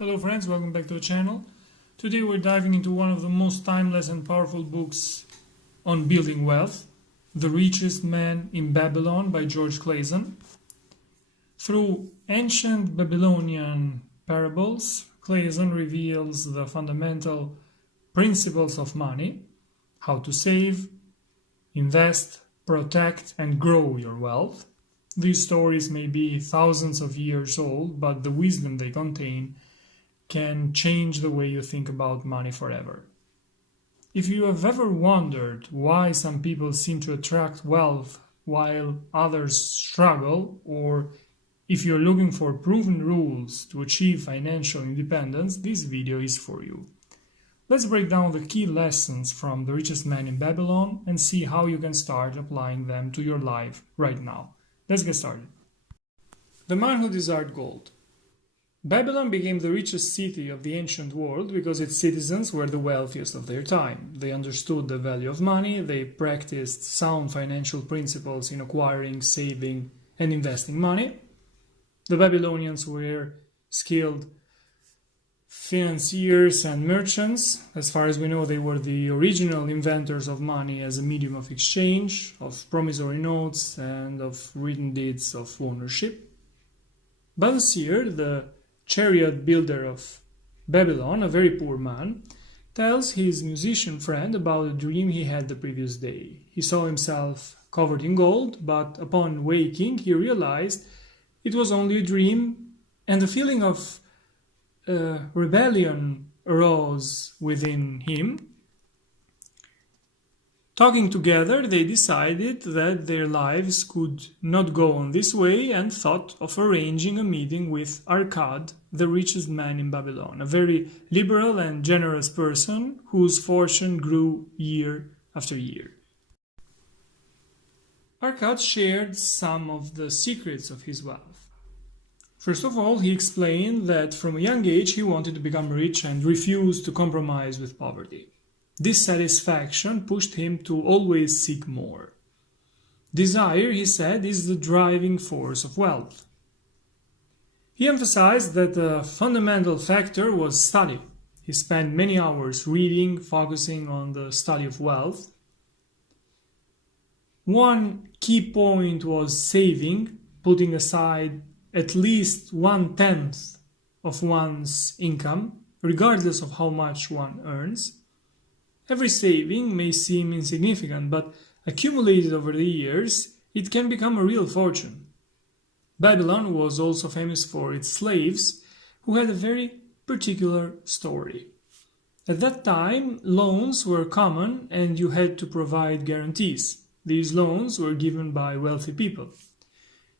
Hello friends, welcome back to the channel. Today we're diving into one of the most timeless and powerful books on building wealth, The Richest Man in Babylon by Clason. Through ancient Babylonian parables, Clason reveals the fundamental principles of money, how to save, invest, protect and grow your wealth. These stories may be thousands of years old, but the wisdom they contain can change the way you think about money forever. If you have ever wondered why some people seem to attract wealth while others struggle, or if you're looking for proven rules to achieve financial independence, this video is for you. Let's break down the key lessons from The Richest Man in Babylon and see how you can start applying them to your life right now. Let's get started. The man who desired gold. Babylon became the richest city of the ancient world because its citizens were the wealthiest of their time. They understood the value of money, they practiced sound financial principles in acquiring, saving, and investing money. The Babylonians were skilled financiers and merchants. As far as we know, they were the original inventors of money as a medium of exchange, of promissory notes, and of written deeds of ownership. Melius, the chariot builder of Babylon, a very poor man, tells his musician friend about a dream he had the previous day. He saw himself covered in gold, but upon waking he realized it was only a dream, and a feeling of rebellion arose within him. Talking together, they decided that their lives could not go on this way and thought of arranging a meeting with Arcad, the richest man in Babylon, a very liberal and generous person whose fortune grew year after year. Arcad shared some of the secrets of his wealth. First of all, he explained that from a young age he wanted to become rich and refused to compromise with poverty. This satisfaction pushed him to always seek more. Desire, he said, is the driving force of wealth. He emphasized that the fundamental factor was study. He spent many hours reading, focusing on the study of wealth. One key point was saving, putting aside at least 1/10 of one's income, regardless of how much one earns. Every saving may seem insignificant, but accumulated over the years, it can become a real fortune. Babylon was also famous for its slaves, who had a very particular story. At that time, loans were common and you had to provide guarantees. These loans were given by wealthy people.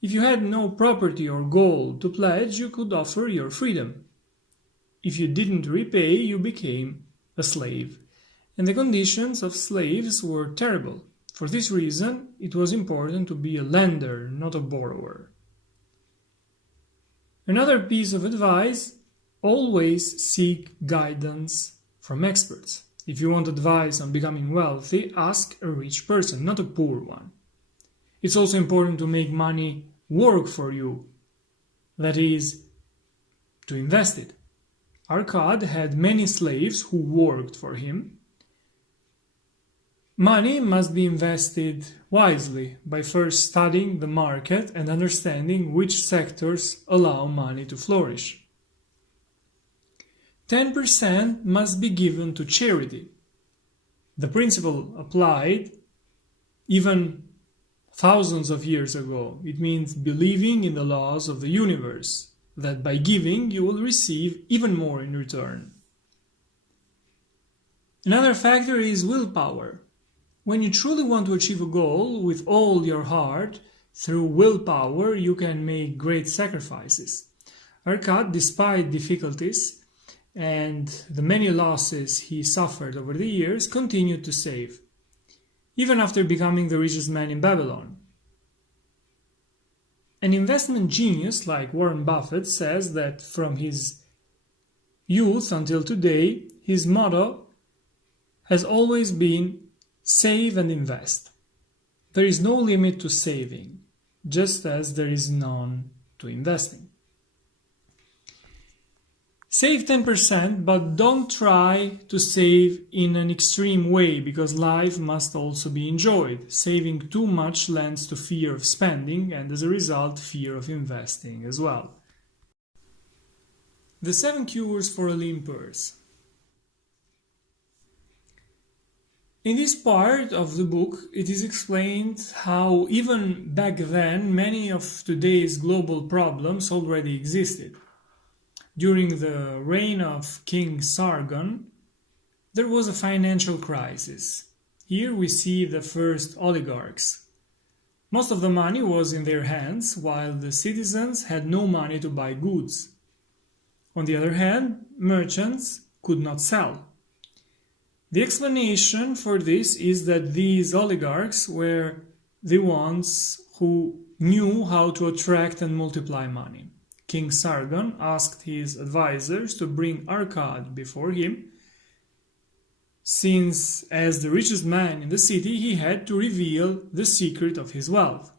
If you had no property or gold to pledge, you could offer your freedom. If you didn't repay, you became a slave. And the conditions of slaves were terrible. For this reason, it was important to be a lender, not a borrower. Another piece of advice: always seek guidance from experts. If you want advice on becoming wealthy, ask a rich person, not a poor one. It's also important to make money work for you, that is, to invest it. Arcad had many slaves who worked for him. Money must be invested wisely by first studying the market and understanding which sectors allow money to flourish. 10% must be given to charity. The principle applied even thousands of years ago. It means believing in the laws of the universe, that by giving you will receive even more in return. Another factor is willpower. When you truly want to achieve a goal with all your heart, through willpower you can make great sacrifices. Arcad, despite difficulties and the many losses he suffered over the years, continued to save, even after becoming the richest man in Babylon. An investment genius like Warren Buffett says that from his youth until today, his motto has always been save and invest. There is no limit to saving, just as there is none to investing. Save 10%, but don't try to save in an extreme way, because life must also be enjoyed. Saving too much lends to fear of spending and, as a result, fear of investing as well. The 7 cures for a lean purse. In this part of the book, it is explained how even back then many of today's global problems already existed. During the reign of King Sargon, there was a financial crisis. Here we see the first oligarchs. Most of the money was in their hands, while the citizens had no money to buy goods. On the other hand, merchants could not sell. The explanation for this is that these oligarchs were the ones who knew how to attract and multiply money. King Sargon asked his advisors to bring Arkad before him, since as the richest man in the city he had to reveal the secret of his wealth.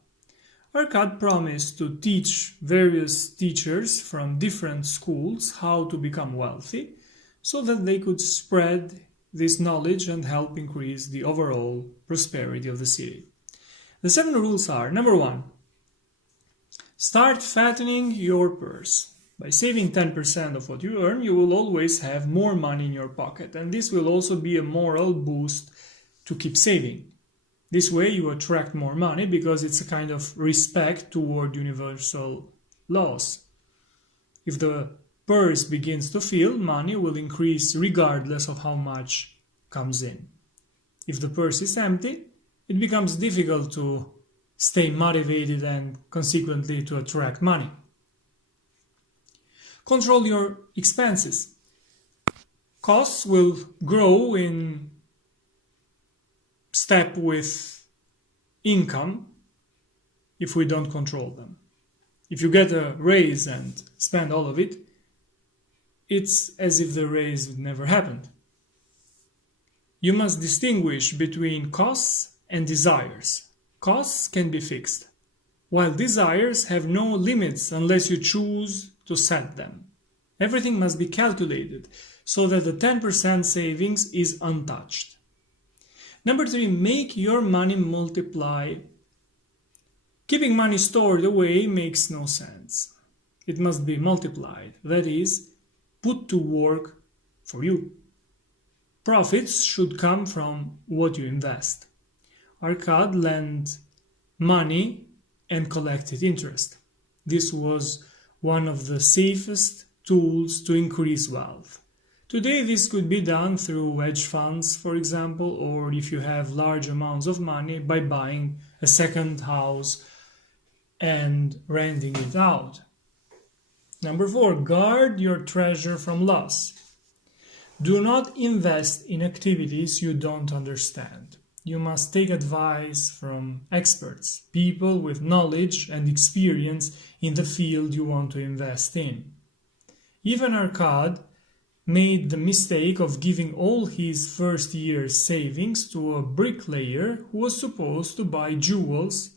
Arkad promised to teach various teachers from different schools how to become wealthy, so that they could spread this knowledge and help increase the overall prosperity of the city. The 7 rules are: number 1, start fattening your purse. By saving 10% of what you earn, you will always have more money in your pocket, and this will also be a moral boost to keep saving. This way you attract more money because it's a kind of respect toward universal laws. If the purse begins to fill, money will increase regardless of how much comes in. If the purse is empty, it becomes difficult to stay motivated and consequently to attract money. Control your expenses. Costs will grow in step with income if we don't control them. If you get a raise and spend all of it, it's as if the raise never happened. You must distinguish between costs and desires. Costs can be fixed, while desires have no limits unless you choose to set them. Everything must be calculated so that the 10% savings is untouched. Number 3, make your money multiply. Keeping money stored away makes no sense. It must be multiplied, that is, put to work for you. Profits should come from what you invest. Arkad lent money and collected interest. This was one of the safest tools to increase wealth. Today this could be done through hedge funds, for example, or if you have large amounts of money, by buying a second house and renting it out. Number 4, guard your treasure from loss. Do not invest in activities you don't understand. You must take advice from experts, people with knowledge and experience in the field you want to invest in. Even Arkad made the mistake of giving all his first year's savings to a bricklayer who was supposed to buy jewels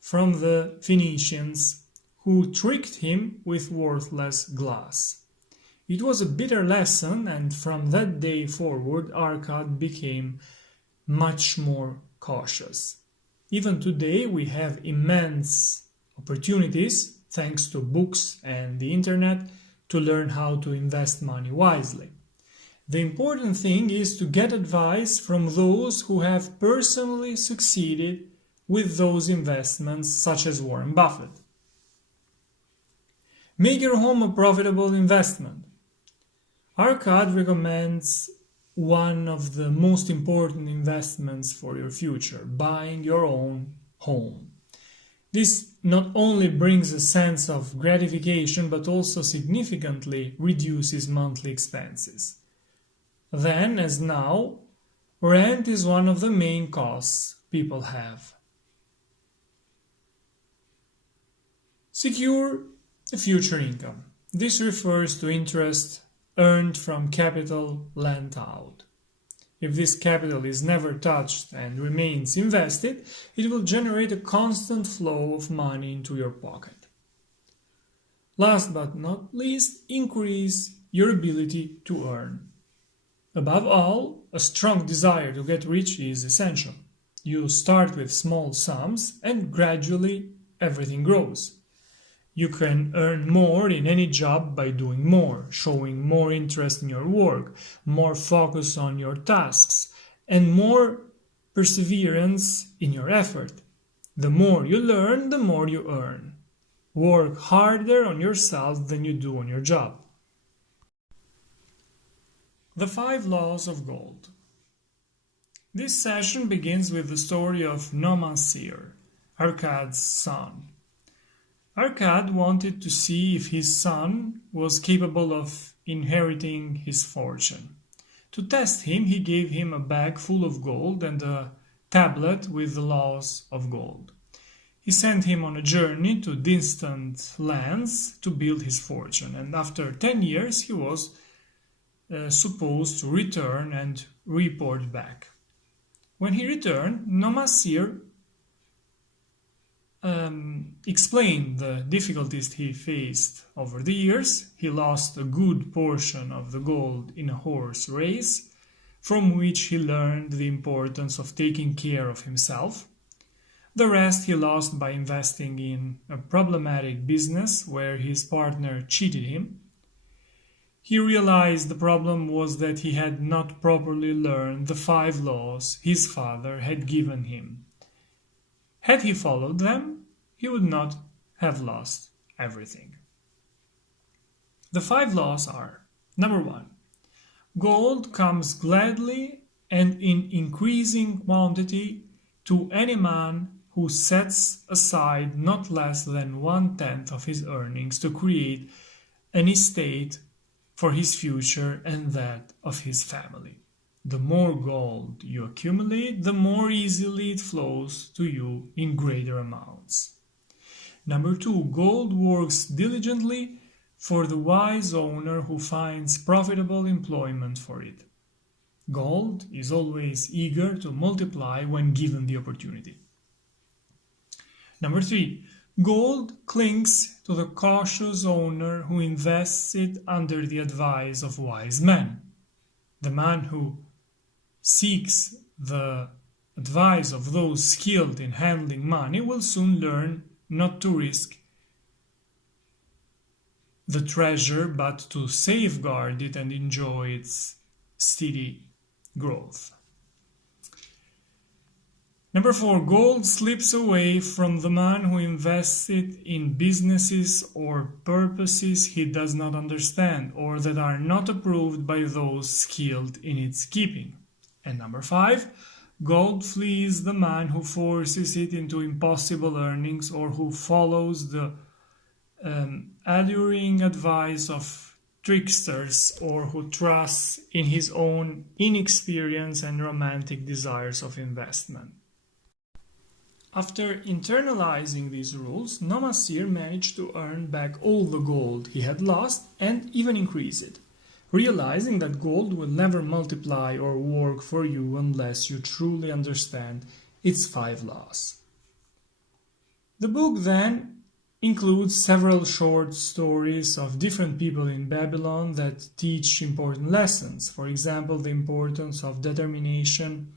from the Phoenicians, who tricked him with worthless glass. It was a bitter lesson, and from that day forward Arkad became much more cautious. Even today we have immense opportunities, thanks to books and the internet, to learn how to invest money wisely. The important thing is to get advice from those who have personally succeeded with those investments, such as Warren Buffett. Make your home a profitable investment. Arkad recommends one of the most important investments for your future: buying your own home. This not only brings a sense of gratification, but also significantly reduces monthly expenses. Then, as now, rent is one of the main costs people have. Secure a future income. This refers to interest earned from capital lent out. If this capital is never touched and remains invested, it will generate a constant flow of money into your pocket. Last but not least, increase your ability to earn. Above all, a strong desire to get rich is essential. You start with small sums and gradually everything grows. You can earn more in any job by doing more, showing more interest in your work, more focus on your tasks, and more perseverance in your effort. The more you learn, the more you earn. Work harder on yourself than you do on your job. The 5 Laws of Gold. This session begins with the story of Nomansir, Arcad's son. Arcad wanted to see if his son was capable of inheriting his fortune. To test him, he gave him a bag full of gold and a tablet with the laws of gold. He sent him on a journey to distant lands to build his fortune, and after 10 years he was supposed to return and report back. When he returned, Nomansir explained the difficulties he faced over the years. He lost a good portion of the gold in a horse race, from which he learned the importance of taking care of himself. The rest he lost by investing in a problematic business where his partner cheated him. He realized the problem was that he had not properly learned the 5 laws his father had given him. Had he followed them, he would not have lost everything. The 5 laws are: number 1, gold comes gladly and in increasing quantity to any man who sets aside not less than 1/10 of his earnings to create an estate for his future and that of his family. The more gold you accumulate, the more easily it flows to you in greater amounts. Number 2, gold works diligently for the wise owner who finds profitable employment for it. Gold is always eager to multiply when given the opportunity. Number 3, gold clings to the cautious owner who invests it under the advice of wise men. The man who seeks the advice of those skilled in handling money will soon learn not to risk the treasure but to safeguard it and enjoy its steady growth. Number 4, gold slips away from the man who invests it in businesses or purposes he does not understand or that are not approved by those skilled in its keeping. And number 5, gold flees the man who forces it into impossible earnings or who follows the alluring advice of tricksters or who trusts in his own inexperience and romantic desires of investment. After internalizing these rules, Nomansir managed to earn back all the gold he had lost and even increase it, realizing that gold will never multiply or work for you unless you truly understand its 5 laws. The book then includes several short stories of different people in Babylon that teach important lessons. For example, the importance of determination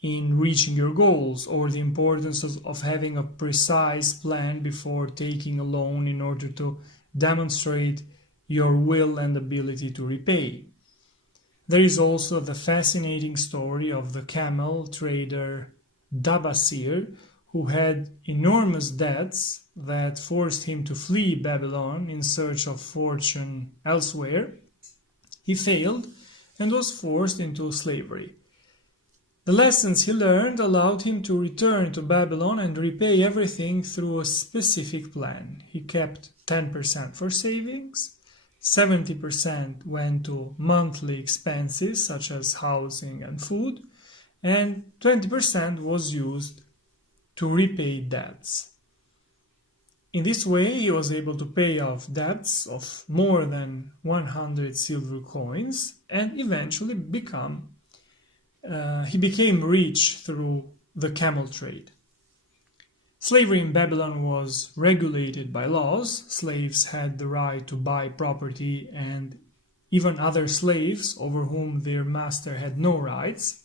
in reaching your goals, or the importance of having a precise plan before taking a loan in order to demonstrate your will and ability to repay. There is also the fascinating story of the camel trader Dabasir, who had enormous debts that forced him to flee Babylon in search of fortune elsewhere. He failed and was forced into slavery. The lessons he learned allowed him to return to Babylon and repay everything through a specific plan. He kept 10% for savings, 70% went to monthly expenses such as housing and food, and 20% was used to repay debts. In this way, he was able to pay off debts of more than 100 silver coins and eventually he became rich through the camel trade. Slavery in Babylon was regulated by laws. Slaves had the right to buy property and even other slaves over whom their master had no rights.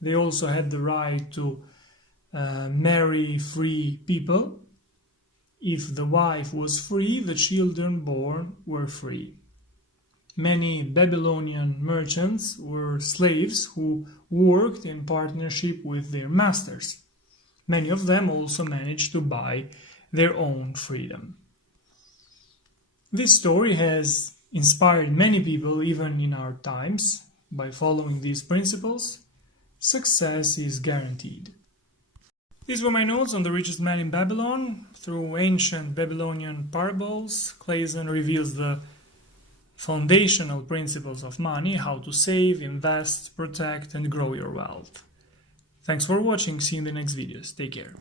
They also had the right to marry free people. If the wife was free, the children born were free. Many Babylonian merchants were slaves who worked in partnership with their masters. Many of them also managed to buy their own freedom. This story has inspired many people even in our times. By following these principles, success is guaranteed. These were my notes on the richest man in Babylon. Through ancient Babylonian parables, Clason reveals the foundational principles of money, how to save, invest, protect, and grow your wealth. Thanks for watching. See you in the next videos. Take care.